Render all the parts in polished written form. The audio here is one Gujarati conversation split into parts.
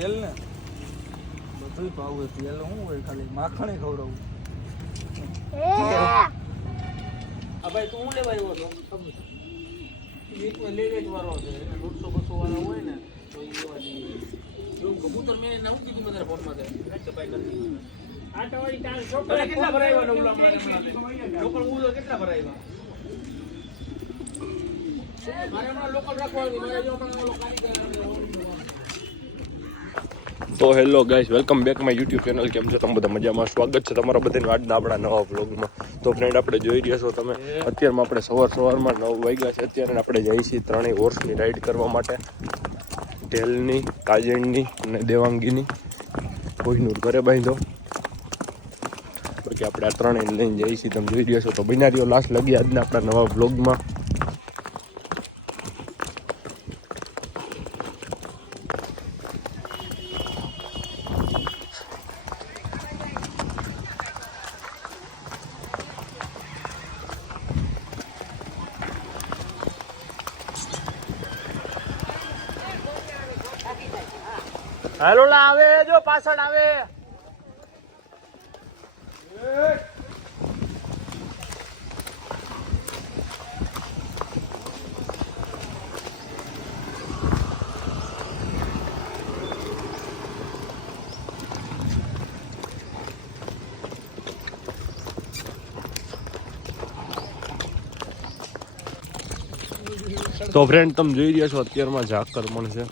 તેલ ને બધું ભાવે. તેલ શું હોય, ખાલી માખણે ખવડાવું. ભાઈ તું હું લેવા આવ્યો છો? લે વેચવાળો છે, 150-200 વાળા હોય ને તો એ લેવા જઈએ. એવું કબૂતર મેં એને શું કીધું બધા ફોનમાં છે કેટલા ભરાવ્યા? લોકલ બુલો કેટલા ભરાવ્યા? મારે હમણાં લોકલ રાખવાનું, મારે જો હમણાં કારીગર. તો hello guys, welcome back my YouTube channel. કેમ છો તમે બધા? મજામાં? સ્વાગત છે તમારા બધાનું આજના આપણા નવા વ્લોગમાં. તો ફ્રેન્ડ, આપણે જોઈ રહ્યા છો તમે અત્યારમાં આપણે સવારમાં 9 વાગ્યા છે. અત્યારે આપણે જઈએ છીએ ત્રણેય હોર્સની રાઈડ કરવા માટે. ઢેલની, કાજણની અને દેવાંગીની. કોઈનું ઘરે બાંધો. બાકી આપણે આ ત્રણેય લઈને જઈએ છીએ, તમે જોઈ રહ્યા છો. તો બન્યા રહ્યો લાસ્ટ લગી આજના આપણા નવા વ્લોગમાં. હાલો લા આવે, જો પાછળ આવે. તો ફ્રેન્ડ, તમે જોઈ રહ્યા છો અત્યારમાં ઝાકર પણ છે.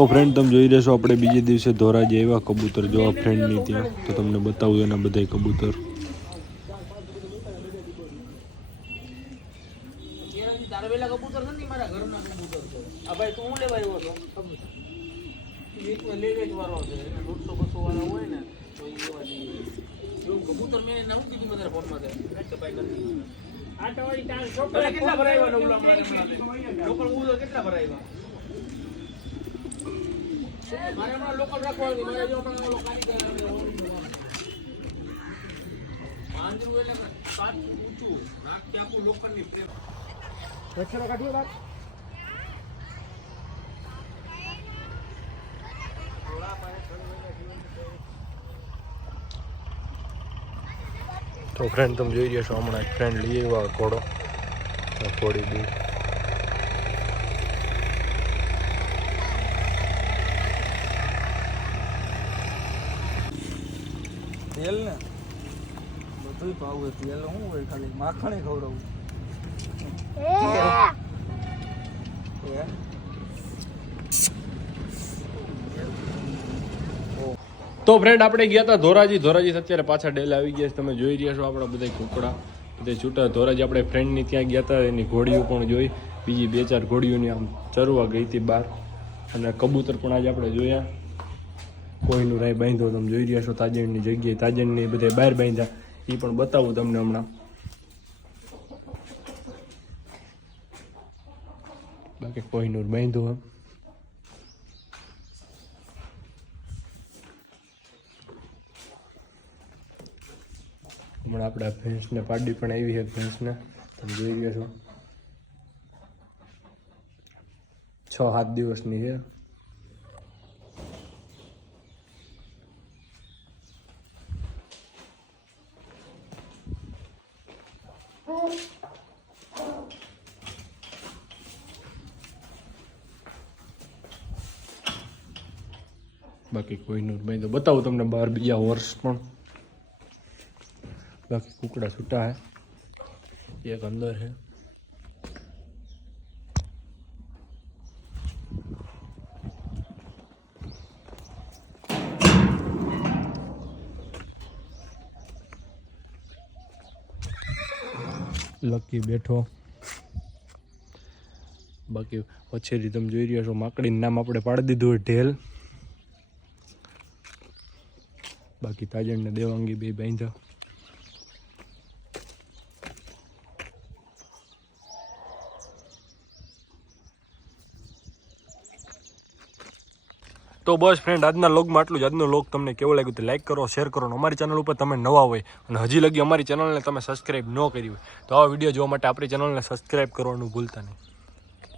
તો ફ્રેન્ડ તમે જોઈ રહેશો આપણે બીજે દિવસે ધોરાજી આવ્યા કબૂતર જોવા ફ્રેન્ડની ત્યાં, તો તમને બતાવું એના બધા કબૂતર. તારવેલા કબૂતર નથી મારા ઘરના કબૂતર છે. આ ભાઈ તું લેવા આવ્યો છો? લઈ વેચવાનો છે, 150-200 વાળા હોય ને તો એ લેવા જઈએ. એવું કબૂતર મેં નવું કીધું મારા ફોનમાં કેટલા ભરાવ્યા? લોકલ કબૂતર કેટલા ભરાવ્યા? મારે હમણાં લોકલ રાખવાનું, મારે જો હમણાં ઓલો કારીગર પાંજરું એટલે સાચું ઊંચું નાક આખું લોકલની પ્રેમ. તો ફ્રેન્ડ તમે જોઈ રહ્યા છો હમણાં એક ફ્રેન્ડ લઈ આવ્યા ઘોડો, ઘોડી બી. તેલ ને બધું ભાવ તેલ શું હોય, ખાલી માખણે ખવડાવું. તો ફ્રેન્ડ આપણે ગયા હતા ધોરાજી અત્યારે પાછા ડેલ આવી ગયા છે. તમે જોઈ રહ્યા છો આપણા બધા કુકડા બધા છૂટા. ધોરાજી આપણે ફ્રેન્ડની ત્યાં ગયા હતા, એની ઘોડીઓ પણ જોઈ, બીજી 2-4 ઘોડીઓની આમ ચરવા ગઈ હતી બહાર. અને કબૂતર પણ આજે આપણે જોયા. કોઈનું રાય બાંધ્યો તમે જોઈ રહ્યા છો, તાજણની જગ્યાએ તાજણની બધા બહાર બાંધ્યા, એ પણ બતાવું તમને હમણાં. બાકી કોઈનું બાંધ્યું હમણાં આપણે ભેંસને પાડી પણ આવી છે. ભેંસને તમે જોઈ રહ્યા છો 6-7 દિવસની છે. બાકી કોઈનું ભાઈ તો બતાવું તમને બહાર બીજા હોર્સ પણ. બાકી કુકડા છૂટા હે, એક અંદર है. લકી બેઠો. બાકી વચ્ચેથી તમે જોઈ રહ્યા છો માકડીનું નામ આપણે પાડી દીધું હોય ઢેલ. બાકી તાજણને દેવાંગી બે બાંધ્યા. તો બસ ફ્રેન્ડ આજના લોગમાં આટલું જ. આજનો લોગ તમને કેવો લાગ્યું તો લાઈક કરો, શેર કરો. અને અમારી ચેનલ ઉપર તમે નવા હોય અને હજી લગી અમારી ચેનલને તમે સબસ્ક્રાઈબ ન કરી હોય તો આવા વિડીયો જોવા માટે આપણી ચેનલને સબસ્ક્રાઈબ કરવાનું ભૂલતા નહીં.